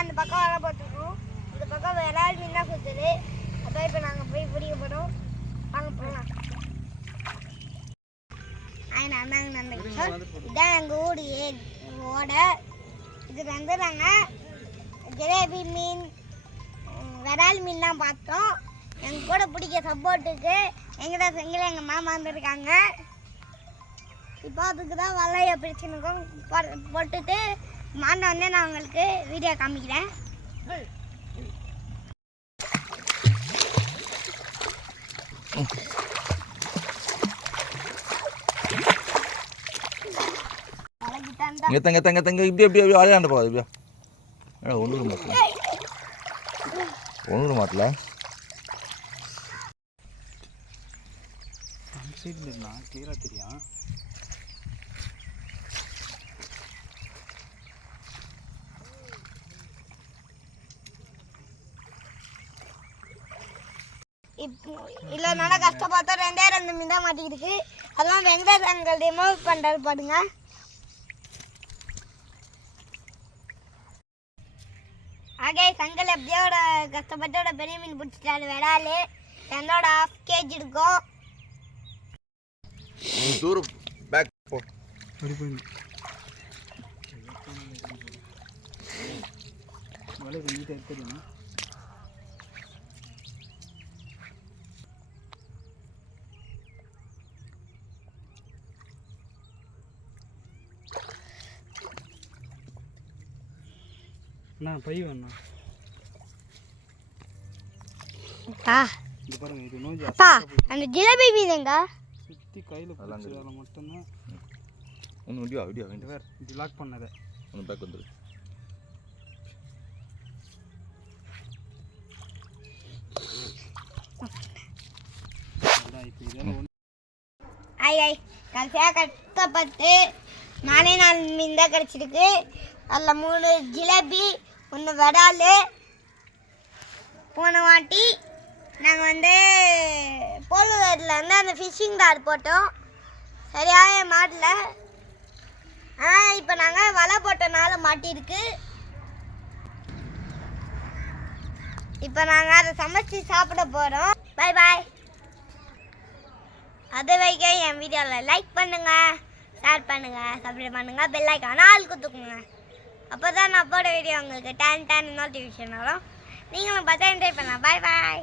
அந்த பக்கம் வர போட்டுருக்கோம். இந்த பக்கம் விரால் மீன் தான் சுற்றுது. அதான் இப்போ நாங்கள் போய் பிடிக்க போகிறோம். வாங்க போகலாம். இதான் எங்கள் ஊர் ஓடை. இது வந்து நாங்கள் ஜிலேபி மீன் விரால் மீன்லாம் பார்த்தோம். எங்கள் கூட பிடிக்க சப்போர்ட்டுக்கு எங்கடா செங்கல எங்கள் மாமா வந்துருக்காங்க. இப்போ அதுக்கு தான் வலையை பிடிச்சுனுக்கோம் போட்டுட்டு மாண்டை வந்து நான் உங்களுக்கு வீடியோ காமிக்கிறேன். இப்படி விளையாண்டு போகாது. இப்படியா ஒன்று மாட்டல கிளியரா தெரியும். இல்லை நல்லா கஷ்டப்பட்டா 2 மீன் தான் மாட்டிக்கிருக்கு. அதெல்லாம் வெங்கடேசங்கள் ரிமூவ் பண்ணுறது பாருங்க. ஆகே சங்கல் எப்படியோட கஷ்டப்பட்டோட பெரிய மீன் பிடிச்சிட்டாரு விரால். என்னோட 1/2 kg இருக்கும். தூரம் பேக் போ. வலை நீட்டாக இருக்குதுண்ணா. அண்ணா பை வேணா இது பாருங்க. இது நோய் அந்த ஜிலேபி மீன் எங்க சுற்றி கையில் பிடிச்சதால மட்டும்தான். ஒன்று வீடியோ வீடியோ வேண்டாம் வேறு இது லாக் பண்ணதை ஒன்று பேக் வந்துரு. இப்போ இதெல்லாம் ஐ கடைசியாக கஷ்டப்பட்டு 4 மீன் தான் கிடச்சிருக்கு. அதில் 3 ஜிலேபி 1 விரால். போன வாட்டி நாங்கள் வந்து போலுவேரில் வந்து அந்த ஃபிஷ்ஷிங் தார் போட்டோம். சரியாக மாட்டல. ஆனால் இப்போ நாங்கள் வலை போட்டனால மாட்டிருக்கு. இப்போ நாங்கள் அதை சமைச்சு சாப்பிட போகிறோம். பாய் பாய். அது வரைக்கும் என் வீடியோவில் லைக் பண்ணுங்கள், ஷேர் பண்ணுங்கள், சப்ஸ்கிரைப் பண்ணுங்கள், பெல் ஐக்கான ஆல் கொடுத்துக்குங்க. அப்போ தான் நான் போட வீடியோ உங்களுக்கு டன் நோட்டிஃபிகேஷன் வரும். நீங்களும் பார்த்தா என்ஜாய் பண்ணலாம். பாய் பாய்.